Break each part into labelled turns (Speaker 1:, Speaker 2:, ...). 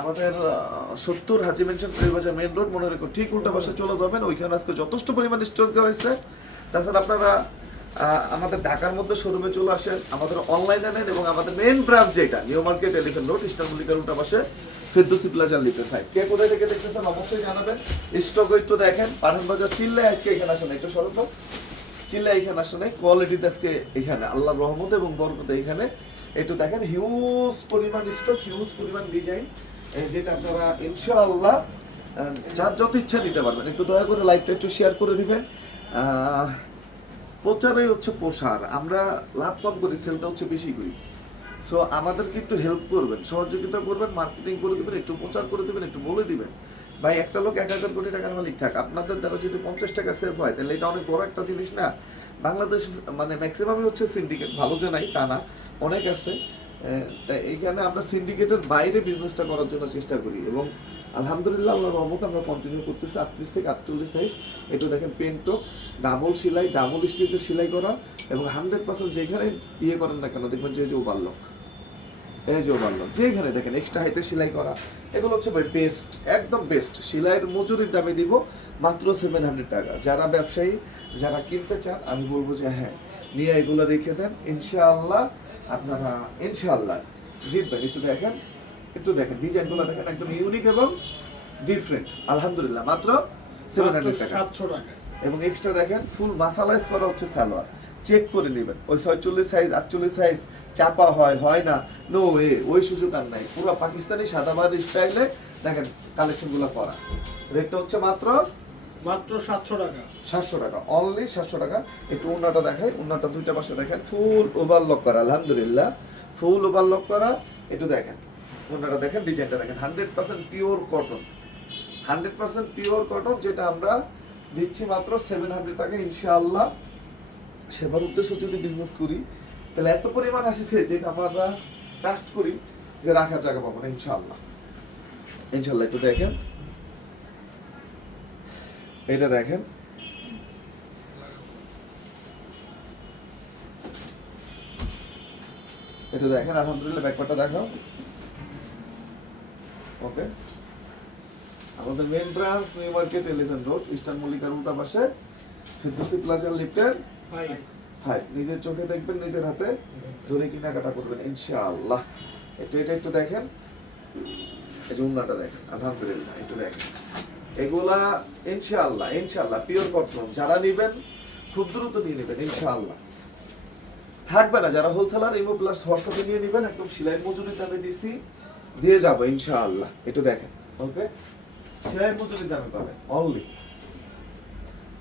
Speaker 1: আমাদের সত্তর হাজি মেনশন বাজার মেন রোড মনে রেখো, ঠিক উল্টা পাশে চলে যাবেন। ওইখানে আজকে যথেষ্ট পরিমাণ স্টক দেওয়া হয়েছে। তাছাড়া আপনারা আমাদের ঢাকার মধ্যে শোরুমে চলে আসেন। আমাদের অনলাইনে নেন এবং আমাদের মেন ব্রাঞ্চ যেটা New Market Elephant Road Eastern মল্লিকার উল্টা পাশে ফেরদৌসি প্লাজা লিপে ফাইভ কে কোথায় থেকে দেখতেছেন অবশ্যই জানাবেন। স্টক একটু দেখেন। পাঠান বাজার চিল্লে আজকে এখানে আসেন একটু সরব চিল্লা এখানে আসে নাই। কোয়ালিটিতে আজকে এখানে, আল্লাহর রহমত এবং বরকতে এখানে একটু দেখেন। হিউজ পরিমাণ স্টক হিউজ পরিমাণ ডিজাইন যেটা আপনারা ইনশাআল্লাহ যার যত ইচ্ছা নিতে পারবেন, একটু দয়া করে লাইভটা একটু শেয়ার করে দিবেন। প্রচারই হচ্ছে প্রসার, আমরা লাভ কম করি সেলটা হচ্ছে বেশি করি। সো আমাদেরকে একটু হেল্প করবেন, সহযোগিতা করবেন মার্কেটিং করে দিবেন, একটু প্রচার করে দিবেন, একটু বলে দিবেন। ভাই, একটা লোক এক হাজার কোটি টাকার মালিক থাক, আপনাদের দ্বারা যদি পঞ্চাশ টাকা সেভ হয়, তাহলে এটা অনেক বড় একটা জিনিস না? বাংলাদেশ মানে ম্যাক্সিমামই হচ্ছে সিন্ডিকেট ভালো যে নাই, তা না, অনেক আছে। তাই এইখানে আমরা সিন্ডিকেটের বাইরে বিজনেসটা করার জন্য চেষ্টা করি এবং আলহামদুলিল্লাহ আল্লাহর রহমত আমরা কন্টিনিউ করতেছি আটত্রিশ থেকে আটচল্লিশ সাইজ এটা দেখেন পেন্টো ডাবল সেলাই ডাবল স্টিচে সেলাই করা এবং হান্ড্রেড পার্সেন্ট যেখানে ইয়ে করেন না কেন, দেখবেন যে যে ওভারলক এই যে ওভারলক যেখানে দেখেন এক্সট্রা হাইতে সেলাই করা। এগুলো হচ্ছে ভাই বেস্ট একদম বেস্ট সেলাইয়ের মজুরির দামে দিব মাত্র সেভেন হান্ড্রেড টাকা। যারা ব্যবসায়ী, যারা কিনতে চান, আমি বলব যে হ্যাঁ নিয়ে এগুলো রেখে দেন। ইনশাআল্লাহ আপনারা ইনশাআল্লাহ জিতবেন। একটু দেখেন একটু দেখেন ডিজাইনগুলো দেখেন একদম ইউনিক এবং ডিফারেন্ট আলহামদুলিল্লাহ মাত্র সেভেন হান্ড্রেড টাকা।
Speaker 2: সাতশো টাকা।
Speaker 1: এবং এক্সট্রা দেখেন ফুল মাসালাইজ করা হচ্ছে সালোয়ার। চেক করে নেবেন। ওই ছয়চল্লিশ সাইজ আটচল্লিশ সাইজ চাপা হয় হয় না। নো এ ওই সুযোগ আর নাই। পুরো পাকিস্তানি সাদাবাদ স্টাইলে দেখেন কালেকশনগুলো করা। রেটটা হচ্ছে মাত্র
Speaker 2: মাত্র সাতশো টাকা।
Speaker 1: সাতশো টাকা অনলি সাতশো টাকা। একটু উন্নাটা দেখাই, উন্নাটা দুইটা পাশে দেখেন ফুল ওভারলক করা, আলহামদুলিল্লাহ। ফুল ওভারলক করা, একটু দেখেন, উন্নাটা দেখেন ডিজাইনটা দেখেন hundred percent pure cotton hundred percent pure cotton যেটা আমরা দিচ্ছি মাত্র সেভেন হান্ড্রেড টাকা, ইনশাআল্লাহ। সেবার উদ্দেশ্য যদি বিজনেস করি, তাহলে এত পরিমাণ আসবে যেটা আমরা ট্রাস্ট করি, যে রাখার জায়গা পাবো না, ইনশাআল্লাহ। ইনশাআল্লাহ, একটু দেখেন। এটা দেখেন। এটা দেখেন আলহামদুলিল্লাহ ব্যাকপারটা দেখাও। ওকে আমাদের main branch New Market Elephant Road Eastern মল্লিকার উল্টা পাশে ফিরদৌসি প্লাজা লিফটের হাই নিজের চোখে দেখবেন নিজের হাতে ধরে কেনাকাটা করবেন ইনশাআল্লাহ। একটু এটা একটু দেখেন। এই যে উন্নাটা দেখেন আলহামদুলিল্লাহ একটু দেখেন। এগুলা ইনশাআল্লাহ ইনশাআল্লাহ পিওর কটন যারা নেবেন, খুব দ্রুত নিয়ে নেবেন, ইনশাআল্লাহ। থাকবে না, যারা হোলসেলার ইমো প্লাস হোয়াটসঅ্যাপে নিয়ে নেবেন, একদম সেলাই মজুরি দামে দিছি, দিয়ে যাব, ইনশাআল্লাহ। একটু দেখেন, ওকে? সেলাই মজুরি দামে পাবেন অনলি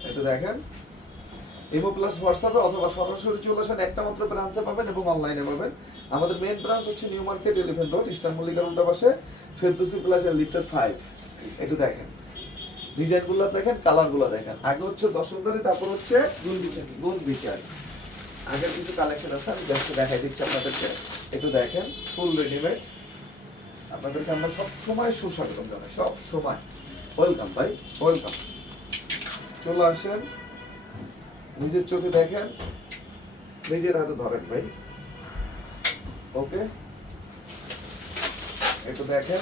Speaker 1: একটু দেখেন। ইমো প্লাস হোয়াটসঅ্যাপে অথবা সরাসরি চলে আসেন, একটা মাত্র ব্রাঞ্চে পাবেন এবং অনলাইনে পাবেন। আমাদের মেইন ব্রাঞ্চ হচ্ছে New Market Elephant Road Eastern মল্লিকার উল্টা পাশে ফেরদৌসি প্লাজা লিফটের ফাইভ একটু দেখেন। ডিজাইনগুলো দেখেন, কালারগুলো দেখেন। আগে হচ্ছে দশমদারি তারপর হচ্ছে
Speaker 2: দুই বিচারি,
Speaker 1: গুণ বিচার। আগের কিছু কালেকশন আছে, আমি জাস্ট দেখাই দিচ্ছি আপনাদেরকে। একটু দেখেন ফুল রেডিমেড আপনাদেরকে আমরা সব সময় সুস্বাগতম জানাই সব সময়। ওয়েলকাম ভাই ওয়েলকাম চলে আসেন। নিজের চোখে দেখেন। নিজের হাতে ধরেন, ভাই। ওকে একটু দেখেন।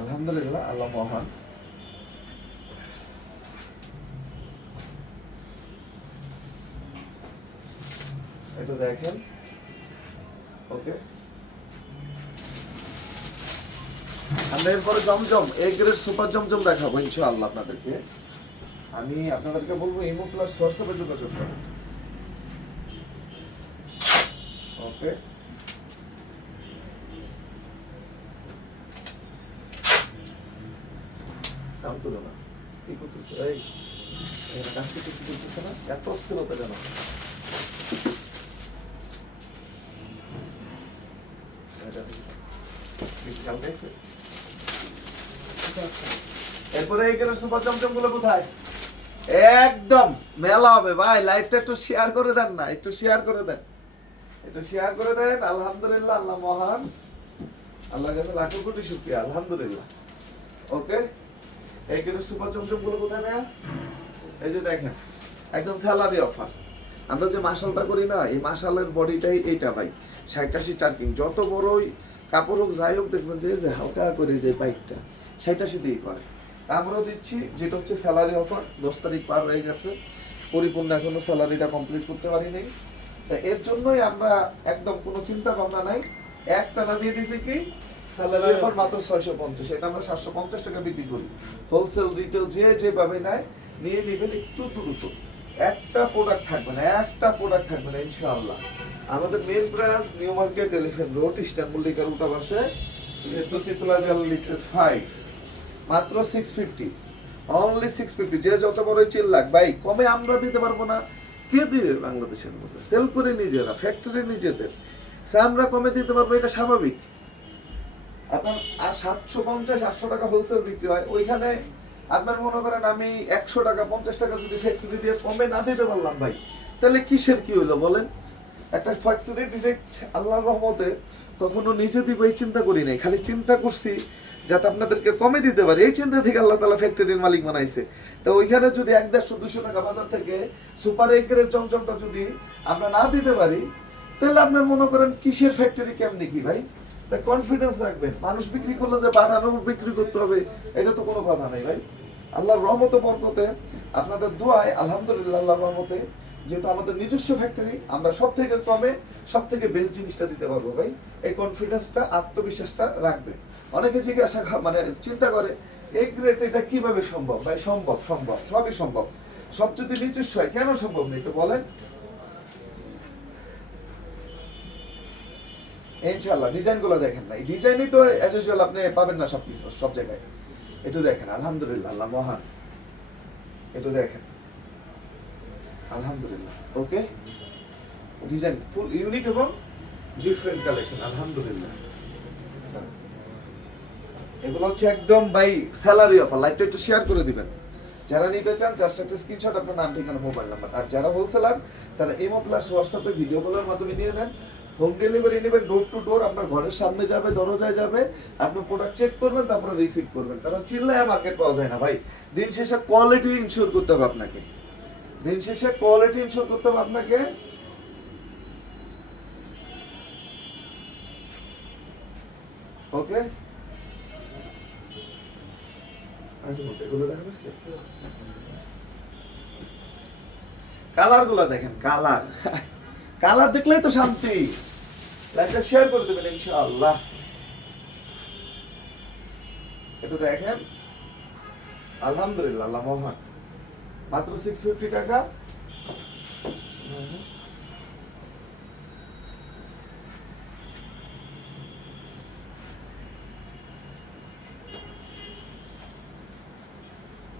Speaker 1: আলহামদুলিল্লাহ, আল্লাহ মহান। একটু দেখেন। ওকে। আমরা এরপরে জমজম এ গ্রেড সুপার জমজম দেখাবো ইনশাআল্লাহ আপনাদেরকে। আমি আপনাদেরকে বলব, ইমো প্লাস হোয়াটসঅ্যাপে যোগাযোগ করুন। ওকে। না। কি এই কাজ করতেছে না? এত অস্থিরতা? এরপরে সুপার জমজমগুলো কোথায়? একদম। মেলা হবে। ভাই, লাইভটা একটু শেয়ার করে দেন না। একটু শেয়ার করে দেন। একটু শেয়ার করে দেন। আলহামদুলিল্লাহ, আল্লাহ মহান। আল্লাহর কাছে লাখো কোটি শুকরিয়া। আলহামদুলিল্লাহ। ওকে এইখানে সুপার জমজমগুলো কোথায় ভাইয়া? এই যে দেখেন, একদম স্যালারি অফার। আমরা যে মাসালটা করি না, এই মাসালের বডিটাই এইটা ভাই, ষাট টার্কিং। যত বড়ই কাপড় হোক, যাই হোক, দেখবেন যে এই যে হালকা করে যে বাইকটা, ষাট আশি দিয়েই করে। আমরাও দিচ্ছি, যেটা হচ্ছে স্যালারি অফার, দশ তারিখ পার হয়ে গেছে। পরিপূর্ণ এখনও স্যালারিটা কমপ্লিট করতে পারিনি এর জন্যই আমরা একদম কোনো চিন্তা ভাবনা নাই। একটা না দিয়ে দিছি কি স্যালারি অফার মাত্র ছয়শো পঞ্চাশ এটা আমরা সাতশো পঞ্চাশ টাকা বিক্রি করি। হোলসেল রিটেল যে যেভাবে নেয় নিয়ে নিবেন একটু দ্রুত। একটা প্রোডাক্ট থাকবে না একটা প্রোডাক্ট থাকবে না ইনশাআল্লাহ। আমাদের main branch New Market Elephant Road Eastern মল্লিকার উল্টা পাশে। শীতলা জল লিটার ফাইভ মাত্র six fifty only six fifty যে যত বড় চিল্লাক ভাই কমে আমরা দিতে পারব না। কে দিবে বাংলাদেশের মধ্যে? সেল করে নিজেরা ফ্যাক্টরি নিজেদের। সে আমরা কমে দিতে পারব এটা স্বাভাবিক। আপনার আর সাতশো পঞ্চাশ, আটশো টাকা হোলসেল বিক্রি হয়। ওইখানে আপনার মনে করেন আমি একশো টাকা, পঞ্চাশ টাকা যদি ফ্যাক্টরি দিয়ে কমে না দিতে পারলাম ভাই, তাহলে কিসের কি হইল বলেন? একটা ফ্যাক্টরি ডিরেক্ট আল্লাহর রহমতে কখনো নিজে দিব এই চিন্তা করি নাই, খালি চিন্তা করছি যাতে আপনাদেরকে কমে দিতে পারি। এই চিন্তা থেকে আল্লাহ তালা ফ্যাক্টরির মালিক বানাইছে। তো ওইখানে যদি এক দেড়শো দুশো টাকা বাজার থেকে সুপার একের চমচমটা যদি আমরা না দিতে পারি, তাহলে আপনার মনে করেন কিসের ফ্যাক্টরি কেমনি কি ভাই? তা কনফিডেন্স রাখবেন। মানুষ বিক্রি করলে যে পাঠানো বিক্রি করতে হবে, এটা তো কোনো কথা নাই ভাই। আল্লাহর রহমত বরকতে আপনাদের দোয়ায় আলহামদুলিল্লাহ আল্লাহর রহমতে যেহেতু আমাদের নিজস্ব ফ্যাক্টরি আমরা সব থেকে কমে সব থেকে বেস্ট জিনিসটা দিতে পারব ভাই। এই কনফিডেন্সটা আত্মবিশ্বাসটা রাখবে অনেকে জিজ্ঞাসা মানে চিন্তা করে এই গ্রেড এটা কীভাবে সম্ভব? ভাই, সম্ভব সম্ভব, সবই সম্ভব। সব যদি নিজস্ব হয়, কেন সম্ভব নেই একটু বলেন। ইনশাআল্লাহ ডিজাইনগুলো দেখেন না এই ডিজাইনই তো অ্যাজ ইউজুয়াল আপনি পাবেন না সব কিছু সব জায়গায়। একটু দেখেন, আলহামদুলিল্লাহ, আল্লাহ মহান। একটু দেখেন। আলহামদুলিল্লাহ ওকে ডিজাইন ফুল ইউনিক এবং ডিফারেন্ট কালেকশন আলহামদুলিল্লাহ। এগুলো হচ্ছে একদম বাই স্যালারি অফার লাইভটা একটু শেয়ার করে দিবেন। যারা নিতে চান জাস্ট একটা স্ক্রিনশট আপনার নাম, ঠিকানা মোবাইল নাম্বার আর যারা হোলসেলার তারা ইমো প্লাস হোয়াটসঅ্যাপে ভিডিও কলের মাধ্যমে নিয়ে নেন। হোম ডেলিভারি নেবেন ডোর টু ডোর আপনার ঘরের সামনে যাবে, দরজায় যাবে, আপনি প্রোডাক্ট চেক করবেন, তারপরে রিসিভ করবেন। কারণ চিল্লায় মার্কেট পাওয়া যায় না ভাই। দিন শেষে কোয়ালিটি ইনশিওর করতে হবে আপনাকে। দিন শেষে কোয়ালিটি ইনশিওর করতে হবে আপনাকে। ওকে কালারগুলা দেখেন কালার কালার দেখলেই তো শান্তি। লাইভটা শেয়ার করে দেবেন ইনশাআল্লাহ। একটু দেখেন। আলহামদুলিল্লাহ আল্লাহ মহান। মাত্র সিক্স ফিফটি টাকা।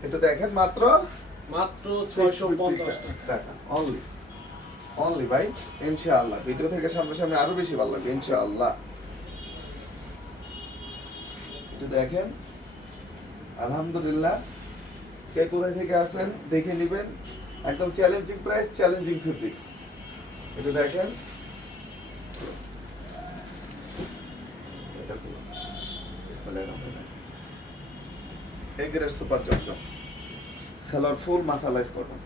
Speaker 1: একটু দেখেন মাত্র
Speaker 2: মাত্র ছয়শো পঞ্চাশ টাকা।
Speaker 1: টাকা। অনলি অনলি ভাই ইনশাআল্লাহ ভিডিও থেকে সামনে সামনে আরও বেশি ভালো লাগবে ইনশাআল্লাহ একটু দেখেন। আলহামদুলিল্লাহ। কে কোথায় থেকে আসেন দেখে নেবেন। একদম চ্যালেঞ্জিং প্রাইস চ্যালেঞ্জিং ফেব্রিক্স দেখেন। এটা। এই grade super seller full mercerised cotton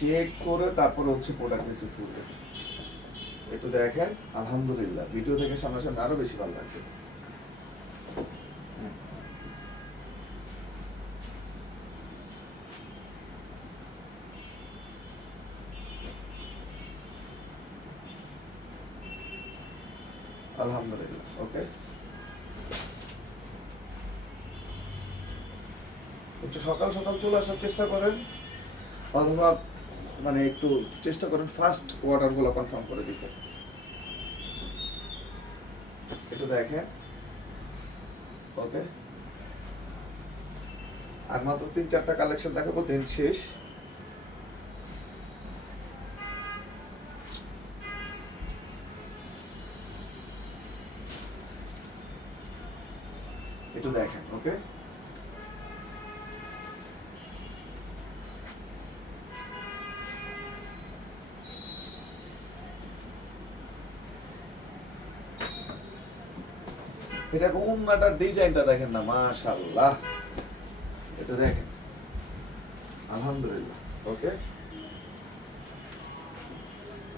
Speaker 1: check করে তারপর হচ্ছে প্রোডাক্ট রিসিভ করবে। একটু দেখেন, আলহামদুলিল্লাহ ভিডিও থেকে সামনাসামনি আরও বেশি ভালো লাগবে। আলহামদুলিল্লাহ ওকে একটু সকাল সকাল চলে আসার চেষ্টা করেন, অথবা মানে একটু চেষ্টা করেন ফার্স্ট অর্ডারগুলো কনফার্ম করে দিতে। একটু দেখেন। ওকে আর মাত্র তিন, চারটা কালেকশন দেখাবো দিন শেষ। একটু দেখেন ওকে এটা অন্যটার ডিজাইনটা দেখেন না মাশাল্লাহ এটা দেখেন। আলহামদুলিল্লাহ, ওকে?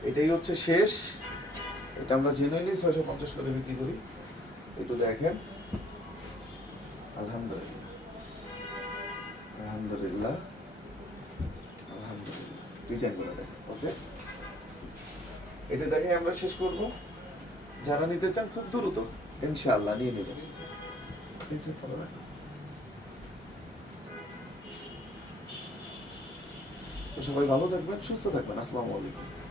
Speaker 1: এটাই হচ্ছে শেষ। এটা আমরা জেনুইনলি ছয়শো পঞ্চাশ করে বিক্রি করি। একটু দেখেন। আলহামদুলিল্লাহ। আলহামদুলিল্লাহ। আলহামদুলিল্লাহ। ডিজাইন করে দেখেন, ওকে? এটা দেখে আমরা শেষ করব। যারা নিতে চান খুব দ্রুত। ইনশাআল্লাহ নিয়ে নেবেন। তো সবাই ভালো থাকবেন সুস্থ থাকবেন আসসালামু আলাইকুম